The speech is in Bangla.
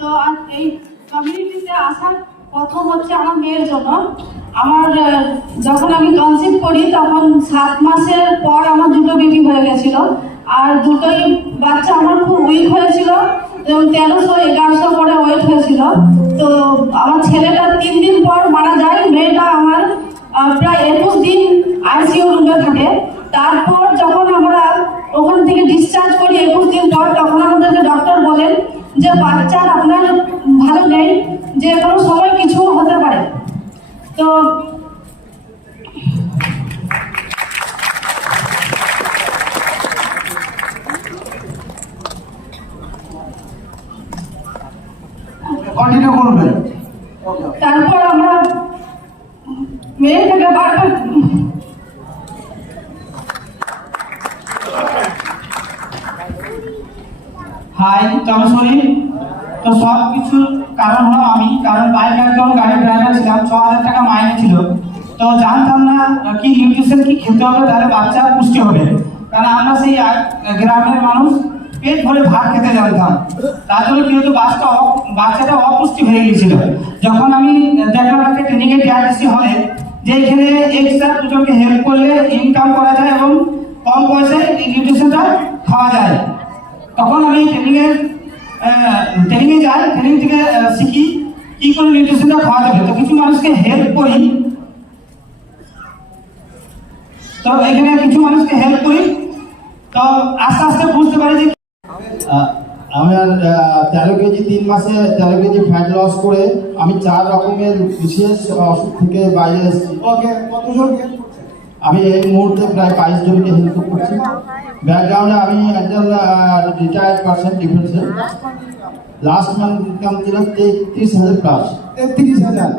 তো আজ এই কমিউনিটিতে আসার প্রথম হচ্ছে আমার মেয়ের জন্য। আমার যখন আমি কনসিভ করি তখন 7 মাসের পর আমার দুটো বেবি হয়ে গেছিল, আর দুটোই বাচ্চা আমার খুব উইক হয়েছিল এবং 1300-1100 করে ওয়েট হয়েছিল। তো আমার ছেলেটা 3 দিন পর মারা যায়, মেয়েটা আমার প্রায় 21 দিন আইসিইউ রুমে থাকে। তারপর যখন আমরা ওখান থেকে ডিসচার্জ করি 21 দিন পর, তখন আমাদেরকে ডক্টর বলেন যে বাচ্চার আপনার ভালো নেই, যে কোনো সময় কিছু হতে পারে। তো কন্টিনিউ করবেন। তারপর আমরা মেয়েটাকে বারবার হাই, কেমন শরীর? তো সব কিছুর কারণ হলো আমি, কারণ বাইরে একজন গাড়ির ড্রাইভার ছিলাম, 6000 টাকা মাইনে ছিল। তো জানতাম না কি নিউট্রিশন কি খেতে হবে তাহলে বাচ্চা পুষ্টি হবে, কারণ আমরা সেই গ্রামের মানুষ পেট ভরে ভাত খেতে জানতাম। তার জন্য কি হতো, বাচ্চাটা অপুষ্টি হয়ে গিয়েছিল। যখন আমি দেখলাম একটা ট্রেনিংয়ে ডিআরডিসি হলে যে এখানে এক্সট্রা দুজনকে হেল্প করলে ইনকাম করা যায় এবং কম পয়সায় এই নিউট্রিশনটা খাওয়া যায়, তখন আমি ট্রেনিংয়ে যাই। ট্রেনিং থেকে শিখি কি করে নিউট্রিশনটা খাওয়া যাবে। তো কিছু মানুষকে হেল্প করি, তো এখানে কিছু মানুষকে হেল্প করি, তো আস্তে আস্তে বুঝতে পারি যে আমার 13 কেজি 3 মাসে 13 কেজি ফ্যাট লস করে আমি 4 রকমের বিশেষ অসুখ থেকে বাইরে এসেছি। আমি এই মুহূর্তে প্রায় 22 জনকে হেল্প করছি। ব্যাকগ্রাউন্ডে আমি একজন রিটায়ার্ড পার্সন ডিফেন্সে। লাস্ট মান্থ ইনকাম ছিল 33,000 প্লাস। 33,000।